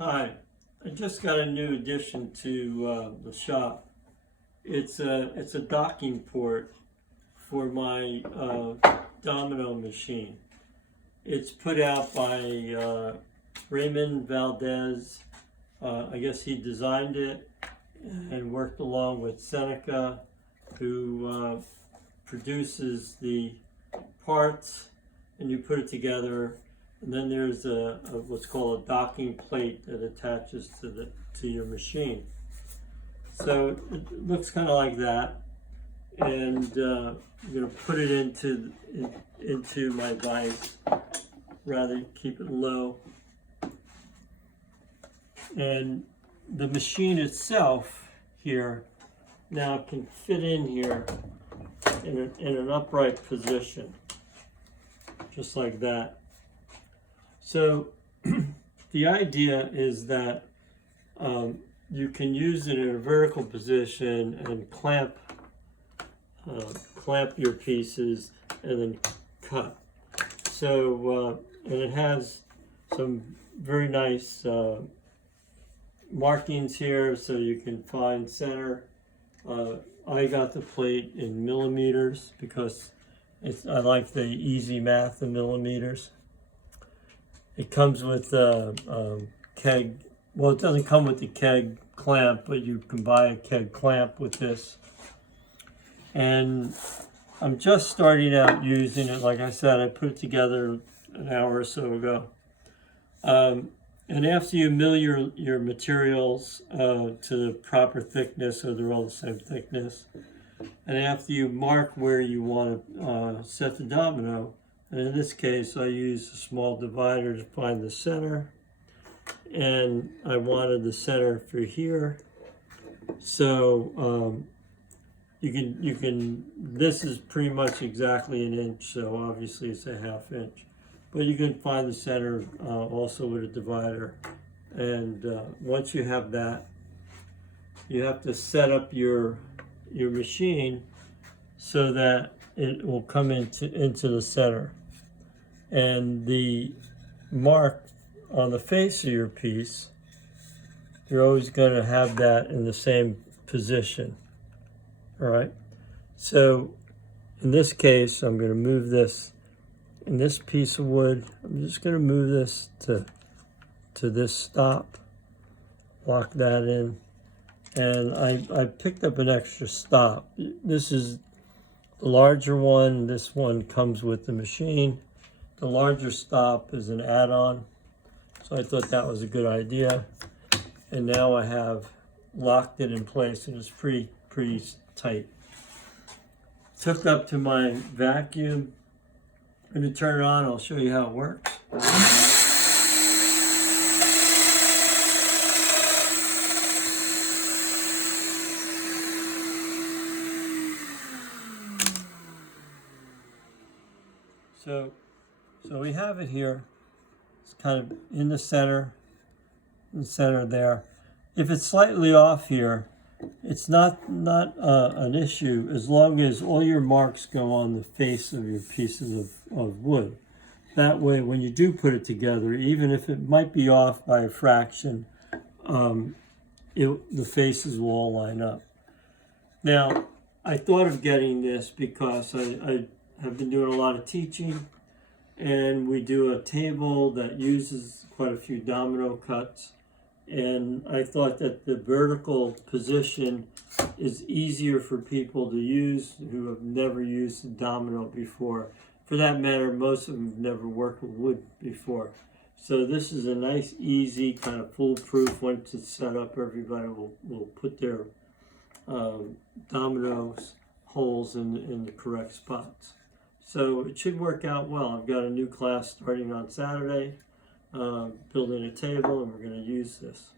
Hi, I just got a new addition to the shop. It's a docking port for my domino machine. It's put out by Ramon Valdez. I guess he designed it and worked along with Seneca, who produces the parts, and you put it together. And then there's what's called a docking plate that attaches to your machine. So it looks kind of like that, and I'm going to put it into my vise. Rather keep it low. And the machine itself here now can fit in here in an upright position, just like that. So the idea is that you can use it in a vertical position and clamp your pieces and then cut. So and it has some very nice markings here, so you can find center. I got the plate in millimeters because I like the easy math in millimeters. It comes with a keg. Well, it doesn't come with the keg clamp, but you can buy a keg clamp with this. And I'm just starting out using it. Like I said, I put it together an hour or so ago. And after you mill your materials to the proper thickness, so they're all the same thickness, and after you mark where you want to set the domino, and in this case, I used a small divider to find the center, and I wanted the center for here. So you can. This is pretty much exactly an inch, so obviously it's a ½ inch. But you can find the center also with a divider. And once you have that, you have to set up your machine so that it will come into the center. And the mark on the face of your piece, you're always going to have that in the same position. All right. So in this case, I'm going to move this. In this piece of wood, I'm just going to move this to this stop. Lock that in. And I picked up an extra stop. This is the larger one. This one comes with the machine. The larger stop is an add-on, so I thought that was a good idea. And now I have locked it in place, and it's pretty tight. It's hooked up to my vacuum. I'm going to turn it on. I'll show you how it works. So we have it here. It's kind of in the center there. If it's slightly off here, it's not an issue as long as all your marks go on the face of your pieces of wood. That way, when you do put it together, even if it might be off by a fraction, the faces will all line up. Now, I thought of getting this because I have been doing a lot of teaching, and we do a table that uses quite a few domino cuts. And I thought that the vertical position is easier for people to use who have never used a domino before. For that matter, most of them have never worked with wood before. So this is a nice, easy, kind of foolproof. Once it's set up, everybody will put their dominoes holes in the correct spots. So it should work out well. I've got a new class starting on Saturday, building a table, and we're going to use this.